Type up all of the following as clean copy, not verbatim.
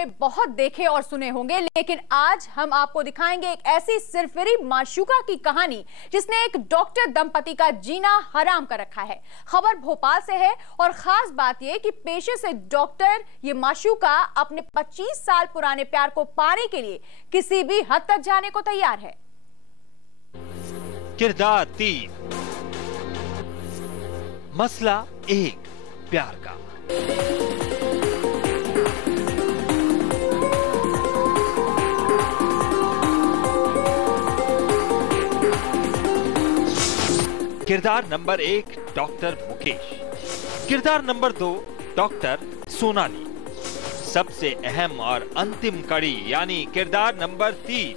आपने बहुत देखे और सुने होंगे, लेकिन आज हम आपको दिखाएंगे एक ऐसी सिरफिरी माशूका की कहानी जिसने एक डॉक्टर दंपति का जीना हराम कर रखा है। खबर भोपाल से है और खास बात यह कि पेशे से डॉक्टर ये माशूका अपने 25 साल पुराने प्यार को पाने के लिए किसी भी हद तक जाने को तैयार है। किरदार 3, मसला 1, प्यार का। किरदार नंबर 1, डॉक्टर मुकेश। किरदार नंबर 2, डॉक्टर सोनाली। सबसे अहम और अंतिम कड़ी यानी किरदार नंबर 3,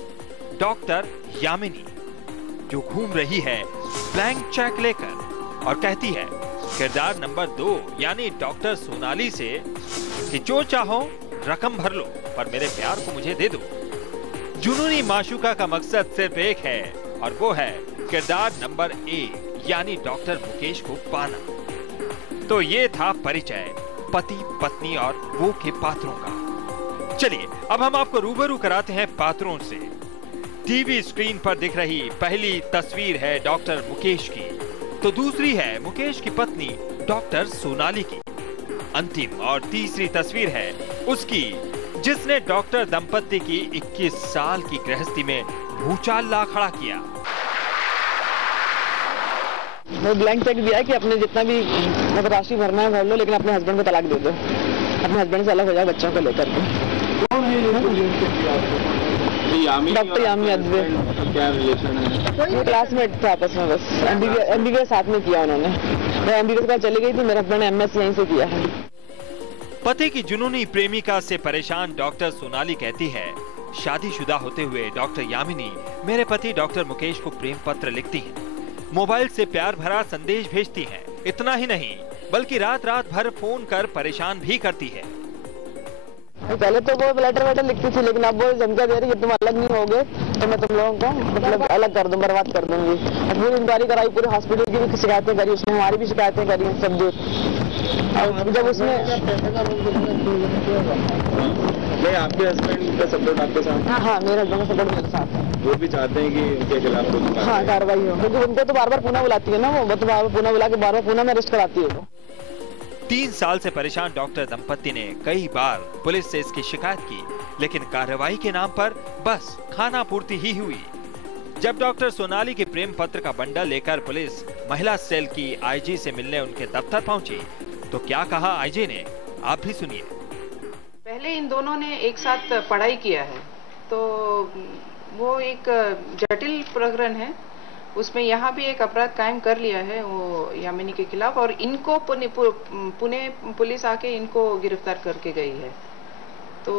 डॉक्टर यामिनी, जो घूम रही है ब्लैंक चेक लेकर और कहती है किरदार नंबर 2 यानी डॉक्टर सोनाली से कि जो चाहो रकम भर लो पर मेरे प्यार को मुझे दे दो। जुनूनी माशूका का मकसद सिर्फ एक है और वो है किरदार नंबर 1 यानी डॉक्टर मुकेश को पाना। तो ये था परिचय पति पत्नी और वो के पात्रों का। चलिए अब हम आपको रूबरू कराते हैं पात्रों से। टीवी स्क्रीन पर दिख रही पहली तस्वीर है डॉक्टर मुकेश की, तो दूसरी है मुकेश की पत्नी डॉक्टर सोनाली की। अंतिम और तीसरी तस्वीर है उसकी जिसने डॉक्टर दंपति की 21 साल की गृहस्थी में भूचाल ला खड़ा किया। वो ब्लैंक चेक दिया है कि अपने जितना भी राशि भरना है भर लो, लेकिन अपने हस्बैंड को तलाक दे दो, अपने हस्बैंड से अलग हो जाओ बच्चों को लेकर के। डॉक्टर यामिनी अद्वे, क्या रिलेशन है? वो क्लासमेट थे आपस में, बस एमबीबीएस साथ में किया उन्होंने। मैं एमबीबीएस का चली गई थी, मेरे हस्बैंड ने एमएस यहीं से किया है। पति की जुनूनी प्रेमिका से परेशान डॉक्टर सोनाली कहती है शादीशुदा होते हुए डॉक्टर यामिनी मेरे पति डॉक्टर मुकेश को प्रेम पत्र लिखती हैं, मोबाइल से प्यार भरा संदेश भेजती हैं। इतना ही नहीं बल्कि रात रात भर फोन कर परेशान भी करती है। पहले तो वो लेटर लिखती थी, लेकिन अब वो धमकियां दे रही है तुम अलग नहीं होगे तो मैं तुम लोगों को मतलब अलग कर दूं, बर्बाद कर दूंगी। पूरी इंक्वायरी कराई, पूरे हॉस्पिटल की भी शिकायतें करी उसने, हमारी भी शिकायतें करी सब दूर। और जब उसने आपके हस्बैंड का सपोर्ट आपके साथ? हाँ, मेरे हस्बैंड का सपोर्ट मेरे साथ है। वो भी चाहते हैं कि उनके खिलाफ हाँ कार्रवाई हो, क्योंकि उनको तो बार बार पुणे बुलाती है ना, वो तो बार बार पुणे बुला के बार बार पुणे में अरेस्ट कराती है वो। 3 साल से परेशान डॉक्टर दंपति ने कई बार पुलिस से इसकी शिकायत की, लेकिन कार्रवाई के नाम पर बस खाना पूर्ति ही हुई। जब डॉक्टर सोनाली के प्रेम पत्र का बंडल लेकर पुलिस महिला सेल की आईजी से मिलने उनके दफ्तर पहुंची, तो क्या कहा आईजी ने, आप भी सुनिए। पहले इन दोनों ने एक साथ पढ़ाई किया है, तो वो एक जटिल प्रकरण है, उसमें यहाँ भी एक अपराध कायम कर लिया है वो यामिनी के खिलाफ, और इनको पुणे पुलिस आके इनको गिरफ्तार करके गई है। तो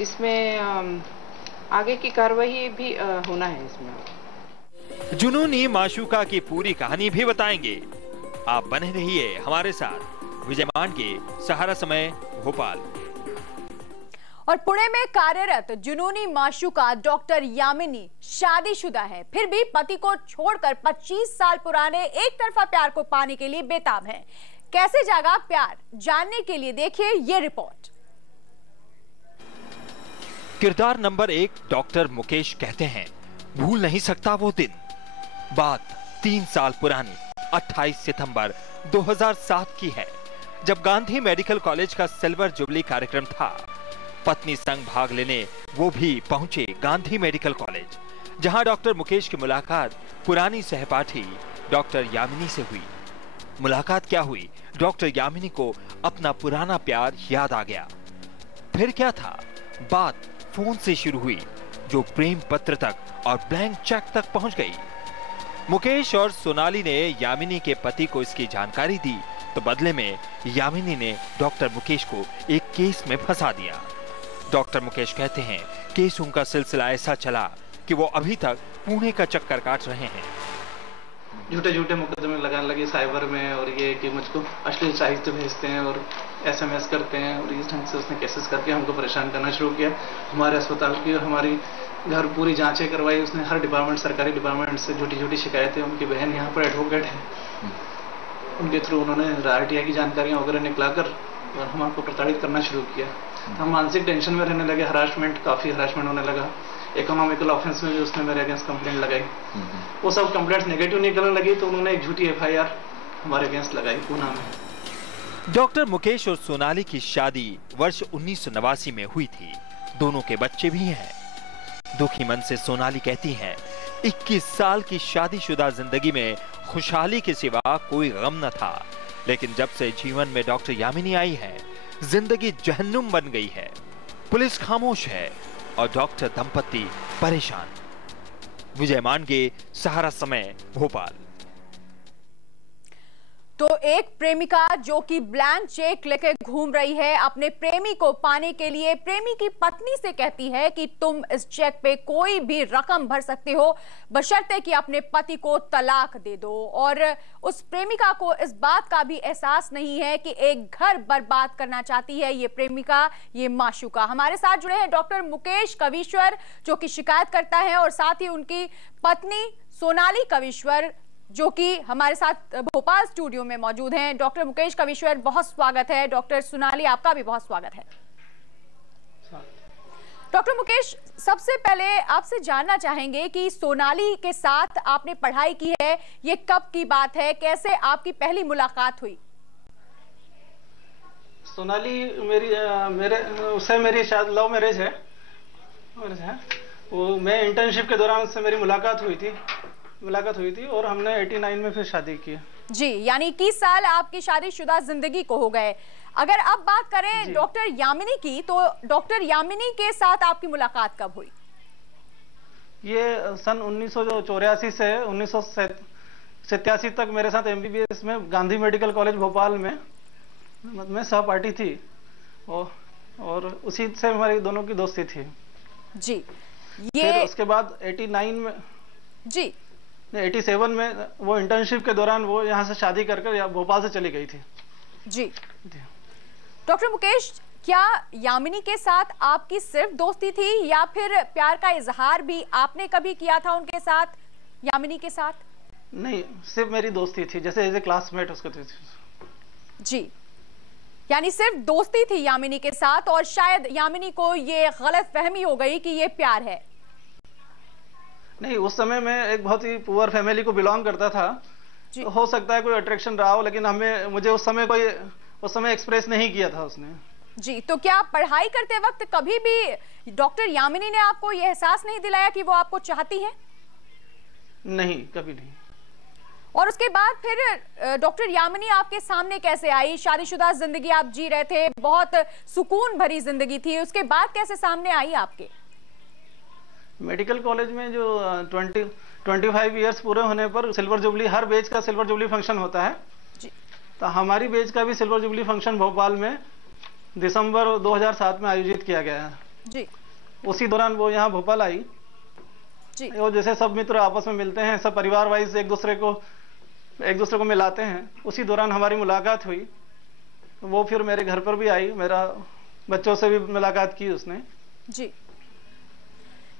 इसमें आगे की कार्रवाई भी होना है इसमें। जुनूनी माशूका की पूरी कहानी भी बताएंगे। आप बने रहिए हमारे साथ। विजय मांडके, सहारा समय, भोपाल। और पुणे में कार्यरत जुनूनी माशूका डॉक्टर यामिनी शादीशुदा है, फिर भी पति को छोड़कर 25 साल पुराने एक तरफा प्यार को पाने के लिए बेताब है। कैसे जागा प्यार, जानने के लिए देखिए ये रिपोर्ट। किरदार नंबर 1, डॉक्टर मुकेश कहते हैं भूल नहीं सकता वो दिन। बात 3 साल पुरानी 28 सितंबर 2007 की है, जब गांधी मेडिकल कॉलेज का सिल्वर जुबली कार्यक्रम था। पत्नी संग भाग लेने वो भी पहुंचे गांधी मेडिकल कॉलेज, जहां डॉक्टर मुकेश की मुलाकात पुरानी सहपाठी डॉक्टर यामिनी से हुई। मुलाकात क्या हुई, डॉक्टर यामिनी को अपना पुराना प्यार याद आ गया। फिर क्या था, बात फोन से शुरू हुई जो प्रेम पत्र तक और ब्लैंक चेक तक पहुंच गई। मुकेश और सोनाली ने यामिनी के पति को इसकी जानकारी दी, तो बदले में यामिनी ने डॉक्टर मुकेश को एक केस में फंसा दिया। डॉक्टर मुकेश कहते हैं केसों का सिलसिला ऐसा चला कि वो अभी तक पुणे का चक्कर काट रहे हैं। झूठे झूठे मुकदमे लगाने लगे साइबर में, और ये कि मुझको अश्लील साहित्य भेजते हैं और एसएमएस करते हैं, और इस ढंग से उसने केसेस करके हमको परेशान करना शुरू किया। हमारे अस्पताल की और हमारी घर पूरी जांचें करवाई उसने, हर डिपार्टमेंट, सरकारी डिपार्टमेंट से झूठी झूठी शिकायतें। उनकी बहन यहाँ पर एडवोकेट है, उनके थ्रू उन्होंने आरटीआई की जानकारियाँ वगैरह निकलाकर हमको प्रताड़ित करना शुरू किया। तो हम मानसिक टेंशन में रहने लगे, काफ़ी हरासमेंट होने लगा। इकोनॉमिकल ऑफेंस में भी उसने मेरे अगेंस्ट कंप्लेंट लगाई। वो सब कंप्लेंट्स नेगेटिव निकलने लगी तो उन्होंने एक झूठी FIR हमारे अगेंस्ट लगाई पूना में। डॉक्टर मुकेश और सोनाली की शादी वर्ष 1989 में हुई थी। दोनों के बच्चे भी हैं। दुखी मन से सोनाली कहती हैं, 21 साल की शादीशुदा जिंदगी में खुशहाली के सिवा कोई गम न था, लेकिन जब से जीवन में डॉक्टर यामिनी आई है, जिंदगी जहन्नुम बन गई है। पुलिस खामोश है और डॉक्टर दंपति परेशान। विजय मानगे, सहारा समय, भोपाल। तो एक प्रेमिका जो कि ब्लैंक चेक लेकर घूम रही है अपने प्रेमी को पाने के लिए, प्रेमी की पत्नी से कहती है कि तुम इस चेक पे कोई भी रकम भर सकते हो बशर्ते कि अपने पति को तलाक दे दो। और उस प्रेमिका को इस बात का भी एहसास नहीं है कि एक घर बर्बाद करना चाहती है ये प्रेमिका, ये माशूका। हमारे साथ जुड़े हैं डॉक्टर मुकेश कविश्वर जो कि शिकायत करता है, और साथ ही उनकी पत्नी सोनाली कविश्वर जो कि हमारे साथ भोपाल स्टूडियो में मौजूद हैं। डॉक्टर मुकेश कविश्वर, बहुत स्वागत है। डॉक्टर सोनाली, आपका भी बहुत स्वागत है। डॉक्टर मुकेश, सबसे पहले आपसे जानना चाहेंगे कि सोनाली के साथ आपने पढ़ाई की है, ये कब की बात है, कैसे आपकी पहली मुलाकात हुई? सोनाली उससे मेरी शायद लव मैरिज है। वो मैं इंटर्नशिप के दौरान उससे मेरी मुलाकात हुई थी और हमने 89 में फिर शादी की। जी, यानी 21 साल आपकी शादीशुदा जिंदगी को हो गए। अगर अब बात करें डॉक्टर यामिनी की, तो डॉक्टर यामिनी के साथ आपकी मुलाकात कब हुई? ये सन 1984 से 1987 तक मेरे साथ MBBS में गांधी मेडिकल कॉलेज भोपाल में सहपाठी थी और उसी से हमारी दोनों की दोस्ती थी। जी, फिर उसके बाद 89 में 87 में वो इंटर्नशिप के दौरान वो यहाँ से शादी कर भोपाल से चली गई थी। जी डॉक्टर मुकेश, क्या यामिनी के साथ आपकी सिर्फ दोस्ती थी या फिर प्यार का इजहार भी आपने कभी किया था उनके साथ, यामिनी के साथ? नहीं, सिर्फ मेरी दोस्ती थी, जैसे एज ए क्लासमेट उसको थी। जी, यानी सिर्फ दोस्ती थी यामिनी के साथ, और शायद यामिनी को ये गलत फहमी हो गई कि ये प्यार है। नहीं, उस समय मैं एक बहुत ही पुअर फैमिली को बिलोंग करता था। तो हो सकता है कोई अट्रैक्शन रहा हो, लेकिन मुझे उस समय एक्सप्रेस नहीं किया था उसने। जी, तो क्या पढ़ाई करते वक्त कभी भी डॉक्टर यामिनी ने आपको यह एहसास नहीं दिलाया कि वो आपको चाहती हैं? नहीं, कभी नहीं। और उसके बाद फिर डॉक्टर यामिनी आपके सामने कैसे आई? शादीशुदा जिंदगी आप जी रहे थे, बहुत सुकून भरी जिंदगी थी, उसके बाद कैसे सामने आई आपके? मेडिकल कॉलेज में जो 25 इयर्स पूरे होने पर सिल्वर जुबली, हर बैच का सिल्वर जुबली फंक्शन होता है जी। तो हमारी बैच का भी सिल्वर जुबली फंक्शन भोपाल में दिसंबर 2007 में आयोजित किया गया है जी। उसी दौरान वो यहाँ भोपाल आई जी। और जैसे सब मित्र आपस में मिलते हैं, सब परिवार वाइज एक दूसरे को मिलाते हैं, उसी दौरान हमारी मुलाकात हुई। वो फिर मेरे घर पर भी आई, मेरा बच्चों से भी मुलाकात की उसने। जी,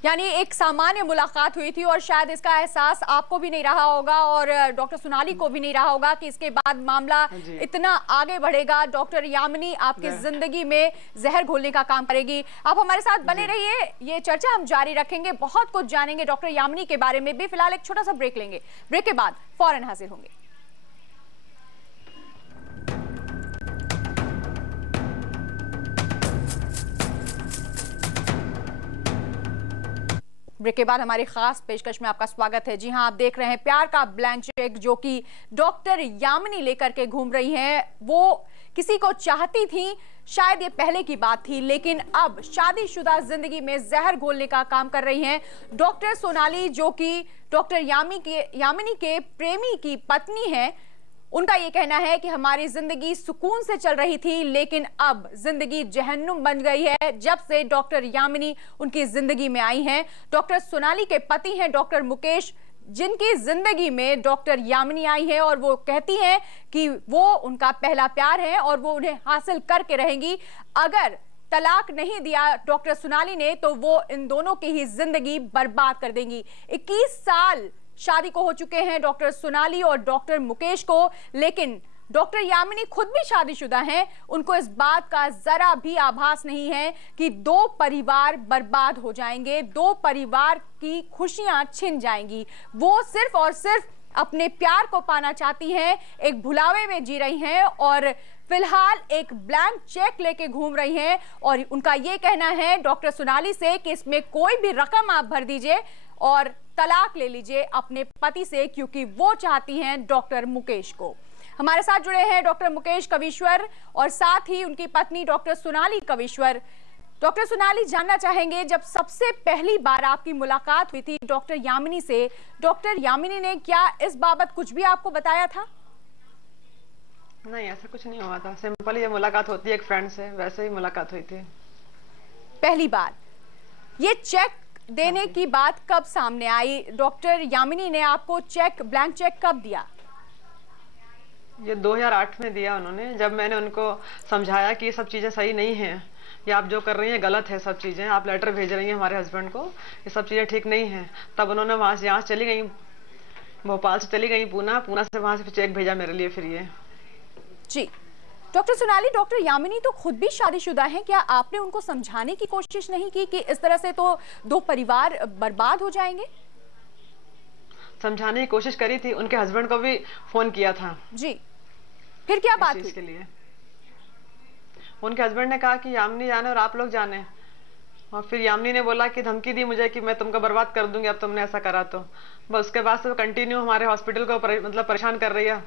यानी एक सामान्य मुलाकात हुई थी और शायद इसका एहसास आपको भी नहीं रहा होगा और डॉक्टर सोनाली को भी नहीं रहा होगा कि इसके बाद मामला इतना आगे बढ़ेगा, डॉक्टर यामिनी आपकी जिंदगी में जहर घोलने का काम करेगी। आप हमारे साथ बने रहिए, ये चर्चा हम जारी रखेंगे, बहुत कुछ जानेंगे डॉक्टर यामिनी के बारे में भी। फिलहाल एक छोटा सा ब्रेक लेंगे, ब्रेक के बाद फौरन हाजिर होंगे। ब्रेक के बाद हमारी खास पेशकश में आपका स्वागत है। जी हां, आप देख रहे हैं प्यार का ब्लैंक चेक जो कि डॉक्टर यामिनी लेकर के घूम रही हैं। वो किसी को चाहती थी, शायद ये पहले की बात थी, लेकिन अब शादीशुदा जिंदगी में जहर घोलने का काम कर रही हैं। डॉक्टर सोनाली जो कि डॉक्टर यामिनी के प्रेमी की पत्नी है, उनका ये कहना है कि हमारी जिंदगी सुकून से चल रही थी, लेकिन अब जिंदगी जहन्नुम बन गई है जब से डॉक्टर यामिनी उनकी जिंदगी में आई हैं। डॉक्टर सोनाली के पति हैं डॉक्टर मुकेश, जिनकी जिंदगी में डॉक्टर यामिनी आई है और वो कहती हैं कि वो उनका पहला प्यार है और वो उन्हें हासिल करके रहेंगी। अगर तलाक नहीं दिया डॉक्टर सोनाली ने तो वो इन दोनों की ही जिंदगी बर्बाद कर देंगी। 21 साल शादी को हो चुके हैं डॉक्टर सोनाली और डॉक्टर मुकेश को, लेकिन डॉक्टर यामिनी खुद भी शादीशुदा हैं, उनको इस बात का जरा भी आभास नहीं है कि दो परिवार बर्बाद हो जाएंगे, दो परिवार की खुशियां छिन जाएंगी। वो सिर्फ और सिर्फ अपने प्यार को पाना चाहती हैं, एक भुलावे में जी रही हैं और फिलहाल एक ब्लैंक चेक लेके घूम रही हैं। और उनका ये कहना है डॉक्टर सोनाली से कि इसमें कोई भी रकम आप भर दीजिए और तलाक ले लीजिए अपने पति से, क्योंकि वो चाहती हैं डॉक्टर मुकेश को। हमारे साथ जुड़े हैं डॉक्टर मुकेश कविश्वर और साथ ही उनकी पत्नी डॉक्टर सोनाली कविश्वर। डॉक्टर सोनाली, जानना चाहेंगे, जब सबसे पहली बार आपकी मुलाकात हुई थी डॉक्टर यामिनी से, डॉक्टर यामिनी ने क्या इस बाबत कुछ भी आपको बताया था? नहीं, ऐसा कुछ नहीं हुआ था। सिंपल ये मुलाकात होती है एक फ्रेंड से, वैसे ही मुलाकात हुई थी पहली बार। ये चेक देने की बात कब सामने आई? डॉक्टर यामिनी ने आपको चेक, ब्लैंक चेक कब दिया? ये 2008 में दिया उन्होंने, जब मैंने उनको समझाया कि ये सब चीजें सही नहीं है, ये आप जो कर रही हैं गलत है, सब चीजें आप लेटर भेज रही हैं हमारे हस्बैंड को, ये सब चीजें ठीक नहीं है। तब उन्होंने वहां से, यहाँ से चली गई, भोपाल से चली गई पूना से वहां से चेक भेजा मेरे लिए फिर ये। जी डॉक्टर सोनाली, डॉक्टर यामिनी तो खुद भी शादीशुदा हैं, क्या आपने उनको समझाने की कोशिश नहीं की कि इस तरह से तो दो परिवार बर्बाद हो जाएंगे? समझाने की कोशिश करी थी, उनके हस्बैंड को भी फोन किया था। जी, फिर क्या बात हुई? के लिए उनके हस्बैंड ने कहा कि यामिनी जाने और आप लोग जाने, और फिर यामिनी ने बोला कि धमकी दी मुझे कि मैं तुमको बर्बाद कर दूंगी अब तुमने ऐसा करा तो। बस उसके बाद से वो कंटिन्यू हमारे हॉस्पिटल को मतलब परेशान कर रही है,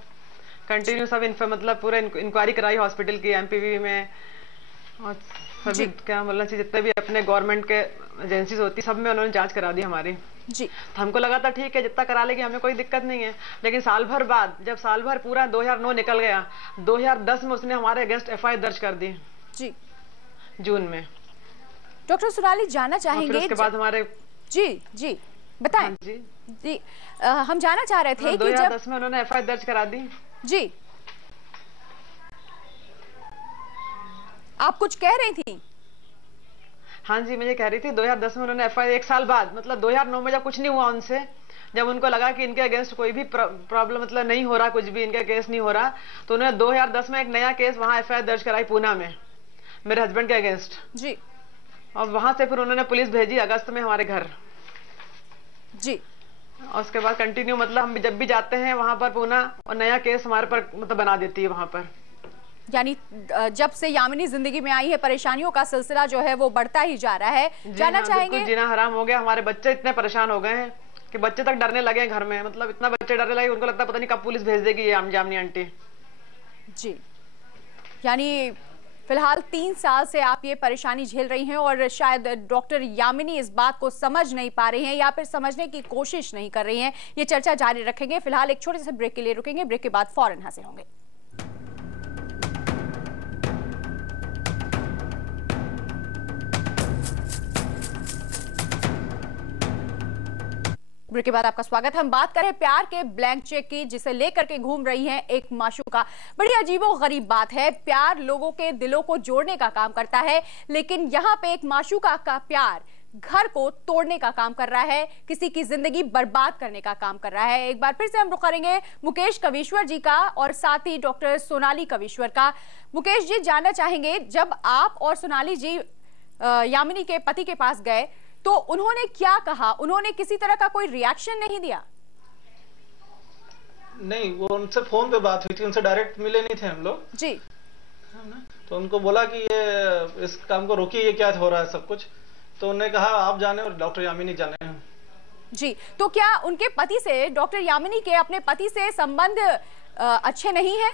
कंटिन्यू सब मतलब पूरा इंक्वायरी कराई हॉस्पिटल की, एमपीवी में और सभी क्या बोलना चाहिए, जितने भी अपने गवर्नमेंट के एजेंसीज होती सब में उन्होंने जांच करा दी हमारी। जी, तो हमको लगा था ठीक है, जितना करा लेगी हमें कोई दिक्कत नहीं है। लेकिन साल भर बाद, जब साल भर पूरा 2009 निकल गया, 2010 में उसने हमारे अगेंस्ट एफआईआर दर्ज कर दी। जी, जून में। डॉक्टर सोनाली, जानना चाहेंगे उसके बाद हमारे जी बताएं। जी हम जानना चाह रहे थे कि 2010 में उन्होंने एफआईआर दर्ज करा दी। जी, आप कुछ कह रही थी? हाँ जी, मैं ये कह रही थी 2010 में उन्होंने एफआईआर, एक साल बाद, मतलब 2009 में जब कुछ नहीं हुआ उनसे, जब उनको लगा कि इनके अगेंस्ट कोई भी प्रॉब्लम मतलब नहीं हो रहा, कुछ भी इनका केस नहीं हो रहा, तो उन्होंने 2010 में एक नया केस वहां एफआईआर दर्ज कराई पूना में मेरे हस्बैंड के अगेंस्ट। जी, और वहां से फिर उन्होंने पुलिस भेजी अगस्त में हमारे घर। जी, और उसके बाद कंटिन्यू मतलब हम जब भी जाते हैं वहां पर पूना, और नया केस हमारे पर मतलब बना देती है वहां पर। यानी जब से यामिनी जिंदगी में आई है परेशानियों का सिलसिला जो है वो बढ़ता ही जा रहा है। जानना चाहेंगे, जीना हराम हो गया, हमारे बच्चे इतने परेशान हो गए हैं कि बच्चे तक डरने लगे घर में, मतलब इतना बच्चे डरने लगे, उनको लगता है पता नहीं कब पुलिस भेज देगी ये यामिनी आंटी। जी, यानी फिलहाल 3 साल से आप ये परेशानी झेल रही हैं और शायद डॉक्टर यामिनी इस बात को समझ नहीं पा रही हैं या फिर समझने की कोशिश नहीं कर रही हैं। ये चर्चा जारी रखेंगे। फिलहाल एक छोटे से ब्रेक के लिए रुकेंगे, ब्रेक के बाद फौरन हाजिर होंगे। ब्रेक के बाद आपका स्वागत है। हम बात करें प्यार के ब्लैंक चेक की, जिसे लेकर के घूम रही है एक माशूका। बड़ी अजीबो गरीब बात है, प्यार लोगों के दिलों को जोड़ने का काम करता है, लेकिन यहाँ पे एक माशूका का प्यार घर को तोड़ने का काम कर रहा है, किसी की जिंदगी बर्बाद करने का काम कर रहा है। एक बार फिर से हम रुख करेंगे मुकेश कविश्वर जी का और साथ ही डॉक्टर सोनाली कविश्वर का। मुकेश जी, जानना चाहेंगे, जब आप और सोनाली जी यामिनी के पति के पास गए तो उन्होंने क्या कहा? उन्होंने किसी तरह का कोई रिएक्शन नहीं दिया? नहीं, वो उनसे फोन पे बात हुई थी, उनसे डायरेक्ट मिले नहीं थे हम लोग जी। तो उनको बोला कि ये इस काम को रोकिए, ये क्या हो रहा है सब कुछ, तो उन्होंने कहा आप जाने और डॉक्टर यामिनी जाने। जी, तो क्या उनके पति से, डॉक्टर यामिनी के अपने पति से संबंध अच्छे नहीं है?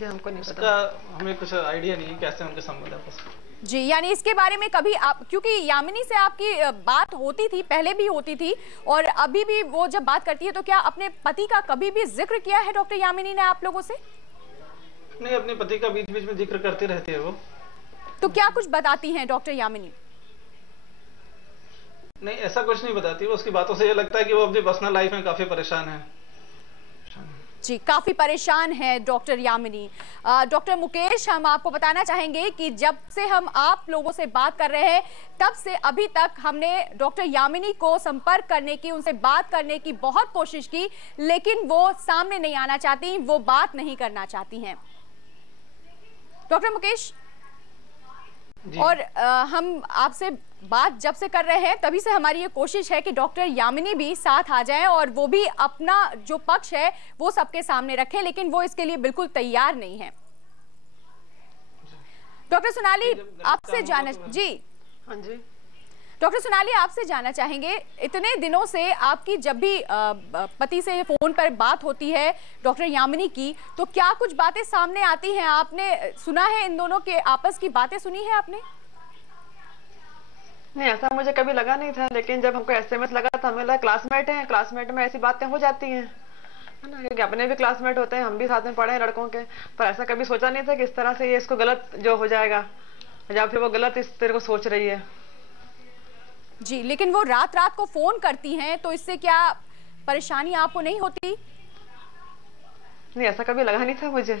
हमको नहीं पता, हमें कुछ आइडिया नहीं कैसे उनके संबंध आपस में। जी, यानी इसके बारे में कभी आप, क्योंकि यामिनी से आपकी बात होती थी, पहले भी होती थी और अभी भी वो जब बात करती है, तो क्या अपने पति का कभी भी जिक्र किया है डॉक्टर यामिनी ने आप लोगों से? नहीं, अपने पति का बीच बीच में जिक्र करती रहती है वो। तो क्या कुछ बताती हैं डॉक्टर यामिनी? नहीं, ऐसा कुछ नहीं बताती वो। उसकी बातों से ये लगता है कि वो अपनी पर्सनल लाइफ में काफी परेशान है। जी, काफी परेशान है डॉक्टर यामिनी। डॉक्टर मुकेश, हम आपको बताना चाहेंगे कि जब से हम आप लोगों से बात कर रहे हैं तब से अभी तक हमने डॉक्टर यामिनी को संपर्क करने की, उनसे बात करने की बहुत कोशिश की, लेकिन वो सामने नहीं आना चाहती, वो बात नहीं करना चाहती हैं। डॉक्टर मुकेश, और हम आपसे बात जब से कर रहे हैं तभी से हमारी ये कोशिश है कि डॉक्टर यामिनी भी साथ आ जाएं और वो भी अपना जो पक्ष है वो सबके सामने रखें, लेकिन वो इसके लिए बिल्कुल तैयार नहीं है। डॉक्टर सोनाली, आपसे जाना जी हाँ जी डॉक्टर सोनाली, आपसे जानना चाहेंगे, इतने दिनों से आपकी जब भी पति से फोन पर बात होती है डॉक्टर यामिनी की, तो क्या कुछ बातें सामने आती हैं? आपने सुना है इन दोनों के आपस की बातें सुनी है आपने? नहीं, ऐसा मुझे कभी लगा नहीं था, लेकिन जब हमको एसएमएस लगा था हमें लगा क्लासमेट हैं, क्लासमेट में ऐसी बातें हो जाती हैं, है ना, क्योंकि अपने भी क्लासमेट होते हैं, हम भी साथ में पढ़े हैं लड़कों के। पर ऐसा कभी सोचा नहीं था कि इस तरह से ये इसको गलत जो हो जाएगा, या फिर वो गलत इस तरह को सोच रही है। जी, लेकिन वो रात रात को फोन करती हैं, तो इससे क्या परेशानी आपको नहीं होती? नहीं, ऐसा कभी लगा नहीं था मुझे,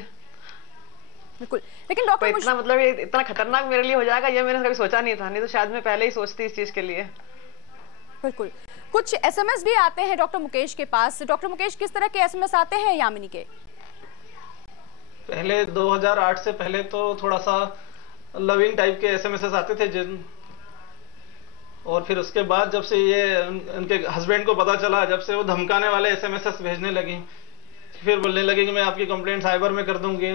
बिल्कुल। लेकिन डॉक्टर, इतना मतलब ये इतना खतरनाक मेरे लिए हो जाएगा ये मैंने कभी सोचा नहीं था, नहीं तो शायद मैं पहले ही सोचती इस चीज के लिए। बिल्कुल। कुछ एसएमएस भी आते हैं डॉक्टर मुकेश के पास। डॉक्टर मुकेश, किस तरह के एसएमएस आते हैं यामिनी के? पहले 2008 से पहले तो थोड़ा सा लविंग टाइप के एसएमएस आते थे जिन, और फिर उसके बाद जब से ये उनके हस्बैंड को पता चला, जब से वो धमकाने वाले एसएमएस भेजने लगी, फिर बोलने लगी कि मैं आपकी कंप्लेंट साइबर में कर दूंगी,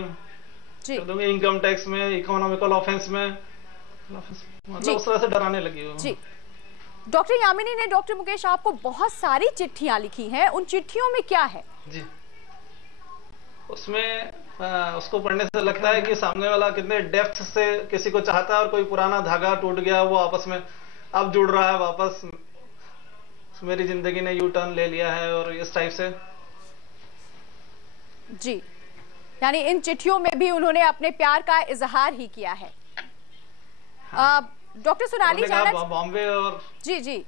इनकम टैक्स में, इकोनॉमिकल ऑफेंस में, मतलब उस तरह से डराने लगी वो। जी, डॉक्टर यामिनी ने डॉक्टर मुकेश आपको बहुत सारी चिट्ठियां लिखी हैं, उन चिट्ठियों में क्या है? जी, उसमें उसको पढ़ने से लगता है कि सामने वाला कितने डेप्थ से किसी को चाहता है, और कोई पुराना धागा टूट गया वो आपस में अब जुड़ रहा है वापस, मेरी जिंदगी ने यू टर्न ले लिया है, और इस टाइप से। जी, यानी इन चिट्ठियों में भी उन्होंने अपने प्यार का इजहार ही किया है। डॉक्टर सोनाली, बॉम्बे और जी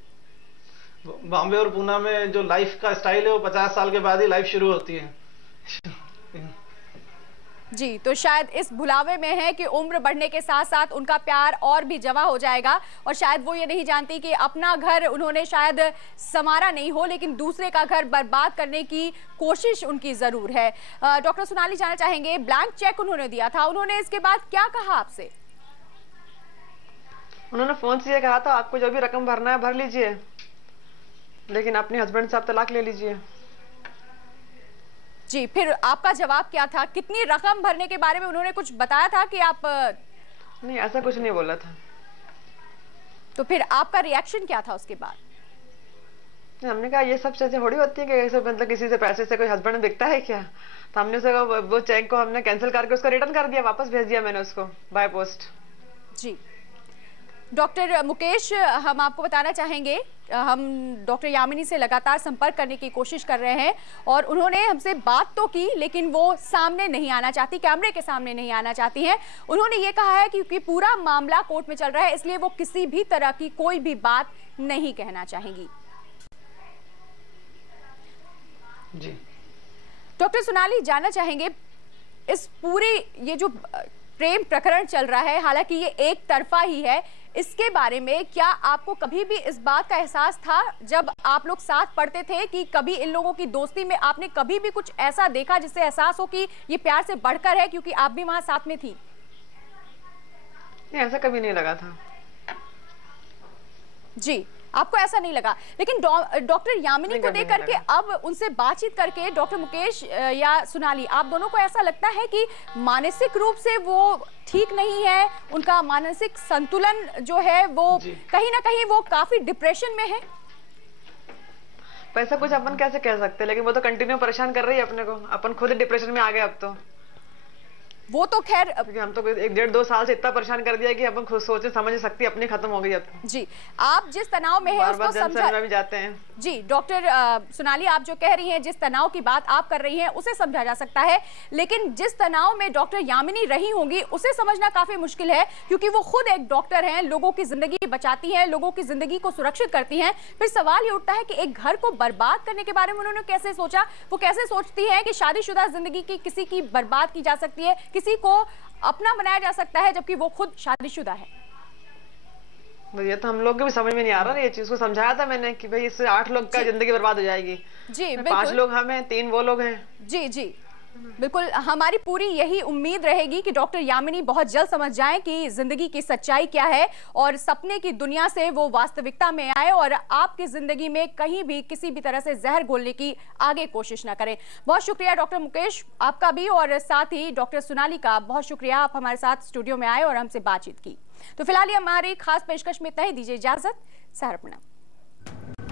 बॉम्बे और पूना में जो लाइफ का स्टाइल है वो 50 साल के बाद ही लाइफ शुरू होती है। जी, तो शायद इस भुलावे में है कि उम्र बढ़ने के साथ साथ उनका प्यार और भी जमा हो जाएगा, और शायद वो ये नहीं जानती कि अपना घर उन्होंने शायद संवारा नहीं हो, लेकिन दूसरे का घर बर्बाद करने की कोशिश उनकी जरूर है। डॉक्टर सोनाली, जानना चाहेंगे, ब्लैंक चेक उन्होंने दिया था, उन्होंने इसके बाद क्या कहा आपसे? उन्होंने फोन से कहा था आपको जो भी रकम भरना है भर लीजिए, लेकिन अपने हस्बैंड से आप तलाक ले लीजिए। जी, फिर आपका जवाब क्या था? कितनी रकम भरने के बारे में उन्होंने कुछ बताया था कि आप? नहीं, ऐसा कुछ नहीं बोला था। तो फिर आपका रिएक्शन क्या था उसके बाद? हमने कहा ये सब चीजें थोड़ी होती है कि मतलब किसी से पैसे से कोई हस्बैंड बिकता है क्या। तो हमने उसे वो चेक को हमने कैंसिल करके उसको रिटर्न कर दिया, वापस भेज दिया मैंने उसको बाय पोस्ट। जी, डॉक्टर मुकेश, हम आपको बताना चाहेंगे, हम डॉक्टर यामिनी से लगातार संपर्क करने की कोशिश कर रहे हैं, और उन्होंने हमसे बात तो की लेकिन वो सामने नहीं आना चाहती, कैमरे के सामने नहीं आना चाहती हैं। उन्होंने ये कहा है कि क्योंकि पूरा मामला कोर्ट में चल रहा है, इसलिए वो किसी भी तरह की कोई भी बात नहीं कहना चाहेंगी। जी, डॉक्टर सोनाली, जानना चाहेंगे, इस पूरे ये जो प्रेम प्रकरण चल रहा है, हालांकि ये एक तरफा ही है, इसके बारे में क्या आपको कभी भी इस बात का एहसास था जब आप लोग साथ पढ़ते थे कि कभी इन लोगों की दोस्ती में आपने कभी भी कुछ ऐसा देखा जिससे एहसास हो कि ये प्यार से बढ़कर है, क्योंकि आप भी वहां साथ में थी? नहीं, ऐसा कभी नहीं लगा था। जी, आपको ऐसा नहीं लगा, लेकिन डॉक्टर यामिनी को देख करके अब उनसे बातचीत करके डॉक्टर मुकेश या सोनाली, आप दोनों को ऐसा लगता है कि मानसिक रूप से वो ठीक नहीं है, उनका मानसिक संतुलन जो है वो कहीं ना कहीं वो काफी डिप्रेशन में है? पैसा कुछ अपन कैसे कह सकते हैं, लेकिन वो तो कंटिन्यू परेशान कर रही है अपने को, अपन खुद डिप्रेशन में आ गए अब तो। वो तो खैर हम तो 1-1.5-2 साल से इतना परेशान कर दिया कि अपन खुद सोचे समझ सकती अपनी खत्म हो गई अब। जी, आप जिस तनाव में है उसको समझा भी जाते हैं। जी डॉक्टर सोनाली, आप जो कह रही हैं, जिस तनाव की बात आप कर रही हैं उसे समझा जा सकता है, लेकिन जिस तनाव में डॉक्टर यामिनी रही होंगी उसे समझना काफी मुश्किल है, क्योंकि वो खुद एक डॉक्टर हैं, लोगों की जिंदगी बचाती हैं, लोगों की जिंदगी को सुरक्षित करती हैं। फिर सवाल ये उठता है कि एक घर को बर्बाद करने के बारे में उन्होंने कैसे सोचा? वो कैसे सोचती है कि शादीशुदा जिंदगी की किसी की बर्बाद की जा सकती है, किसी को अपना बनाया जा सकता है, जबकि वो खुद शादीशुदा है? ये तो हम लोग को भी समझ में नहीं आ रहा। ये चीज को समझाया था मैंने कि भाई इससे 8 लोग का जिंदगी बर्बाद हो जाएगी। जी, 5 लोग हम हैं, 3 वो लोग हैं। जी जी बिल्कुल, हमारी पूरी यही उम्मीद रहेगी कि डॉक्टर यामिनी बहुत जल्द समझ जाएं कि जिंदगी की सच्चाई क्या है और सपने की दुनिया से वो वास्तविकता में आए और आपकी जिंदगी में कहीं भी किसी भी तरह से जहर घोलने की आगे कोशिश ना करें। बहुत शुक्रिया डॉक्टर मुकेश आपका भी, और साथ ही डॉक्टर सोनाली का बहुत शुक्रिया, आप हमारे साथ स्टूडियो में आए और हमसे बातचीत की। तो फिलहाल हमारी खास पेशकश में इतना ही, दीजिए इजाजत, सहर प्रणाम।